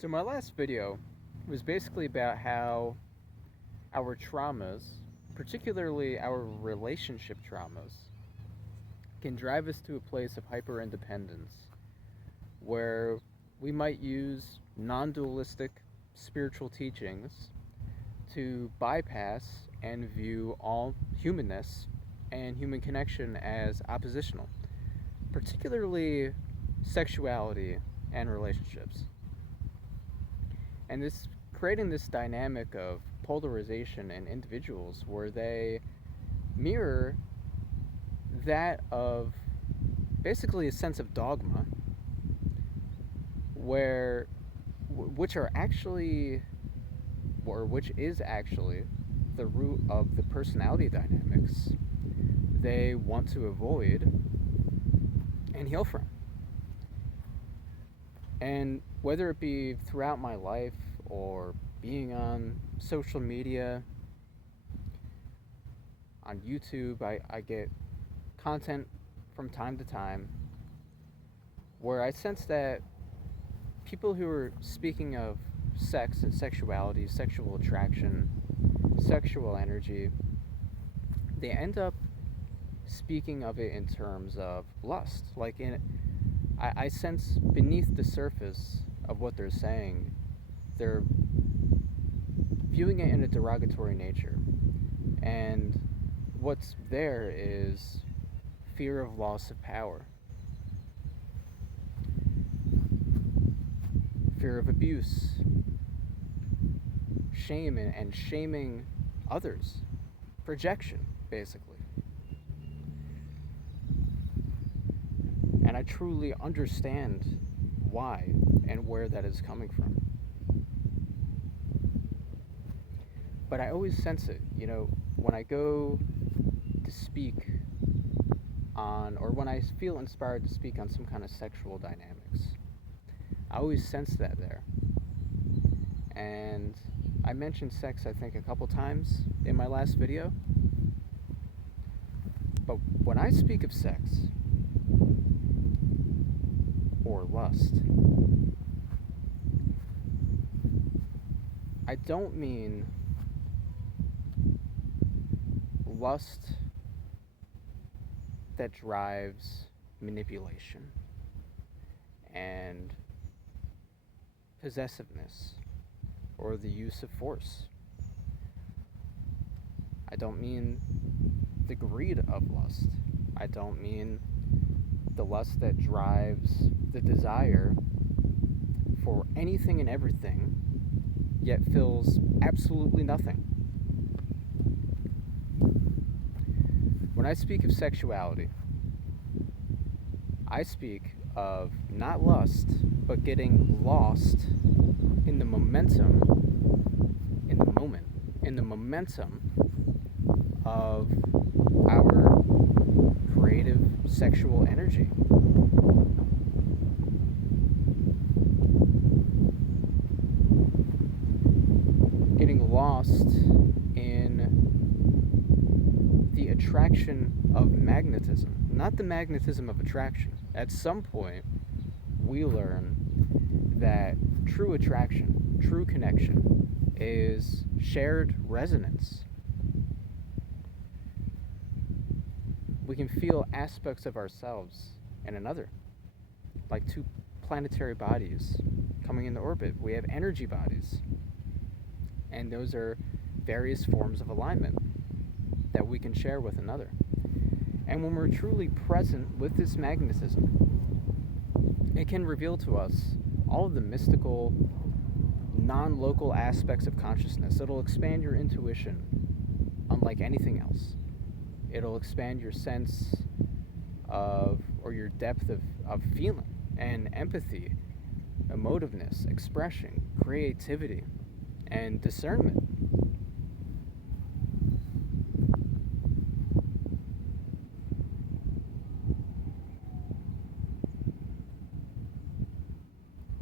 So my last video was basically about how our traumas, particularly our relationship traumas, can drive us to a place of hyper-independence where we might use non-dualistic spiritual teachings to bypass and view all humanness and human connection as oppositional, particularly sexuality and relationships. And this creating this dynamic of polarization in individuals where they mirror that of basically a sense of dogma where which are actually or which is actually the root of the personality dynamics they want to avoid and heal from. And whether it be throughout my life or being on social media, on YouTube, I get content from time to time where I sense that people who are speaking of sex and sexuality, sexual attraction, sexual energy, they end up speaking of it in terms of lust. I sense beneath the surface of what they're saying, they're viewing it in a derogatory nature. And what's there is fear of loss of power, fear of abuse, shame and shaming others, projection, basically. And I truly understand why and where that is coming from. But I always sense it, when I go to speak on, or when I feel inspired to speak on some kind of sexual dynamics, I always sense that there. And I mentioned sex, I think, a couple times in my last video. But when I speak of sex, or lust, I don't mean lust that drives manipulation and possessiveness or the use of force. I don't mean the greed of lust. I don't mean the lust that drives the desire for anything and everything, yet fills absolutely nothing. When I speak of sexuality, I speak of not lust, but getting lost in the momentum, in the momentum of our creative sexual energy. Getting lost in the attraction of magnetism, not the magnetism of attraction. At some point, we learn that true attraction, true connection, is shared resonance. We can feel aspects of ourselves in another, like two planetary bodies coming into orbit. We have energy bodies, and those are various forms of alignment that we can share with another. And when we're truly present with this magnetism, it can reveal to us all of the mystical, non-local aspects of consciousness. It'll expand your intuition unlike anything else. It'll expand your sense of, or your depth of feeling and empathy, emotiveness, expression, creativity, and discernment.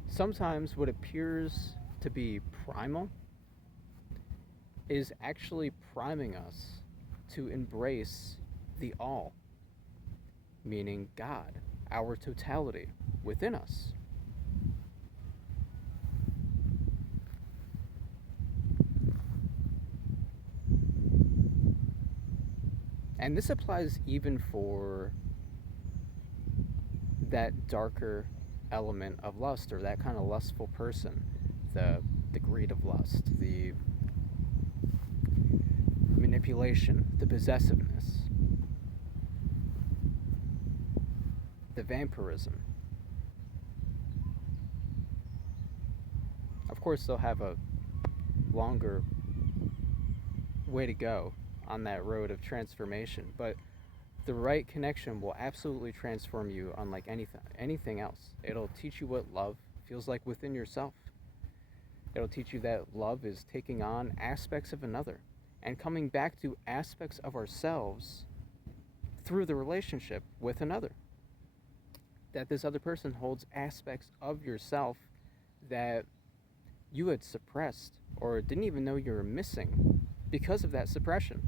Sometimes what appears to be primal is actually priming us to embrace the all, meaning God, our totality within us. And this applies even for that darker element of lust, or that kind of lustful person, the greed of lust, the manipulation, the possessiveness, the vampirism. Of course, they'll have a longer way to go on that road of transformation, but the right connection will absolutely transform you unlike anything else. It'll teach you what love feels like within yourself. It'll teach you that love is taking on aspects of another and coming back to aspects of ourselves through the relationship with another. That this other person holds aspects of yourself that you had suppressed or didn't even know you were missing because of that suppression.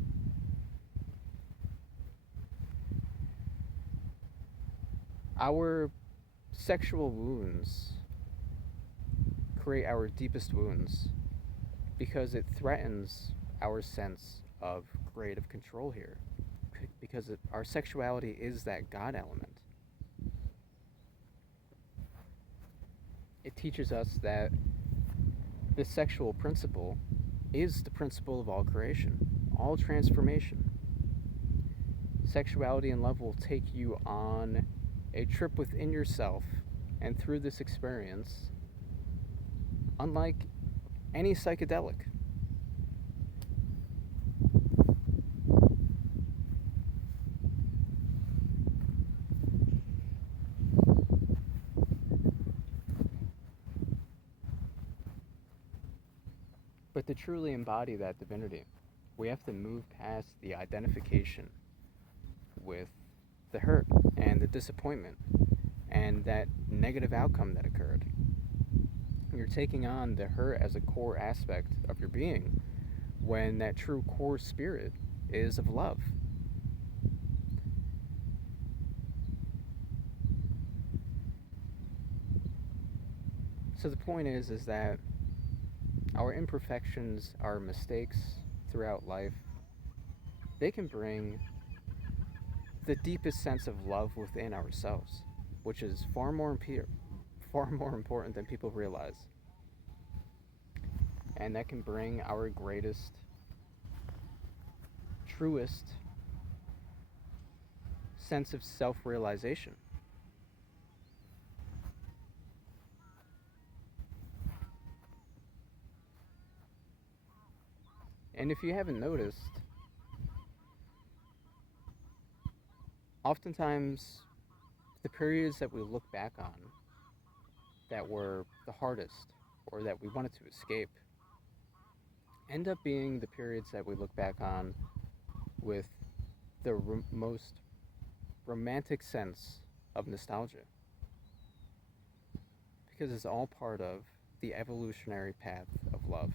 Our sexual wounds create our deepest wounds because it threatens our sense of creative control here. Because our sexuality is that God element. It teaches us that the sexual principle is the principle of all creation, all transformation. Sexuality and love will take you on a trip within yourself, and through this experience, unlike any psychedelic. But to truly embody that divinity, we have to move past the identification with the hurt and the disappointment and that negative outcome that occurred. You're taking on the hurt as a core aspect of your being when that true core spirit is of love. So the point is that our imperfections, our mistakes throughout life, they can bring the deepest sense of love within ourselves, which is far more important than people realize. And that can bring our greatest, truest sense of self-realization. And if you haven't noticed, oftentimes the periods that we look back on that were the hardest or that we wanted to escape end up being the periods that we look back on with the most romantic sense of nostalgia. Because it's all part of the evolutionary path of love.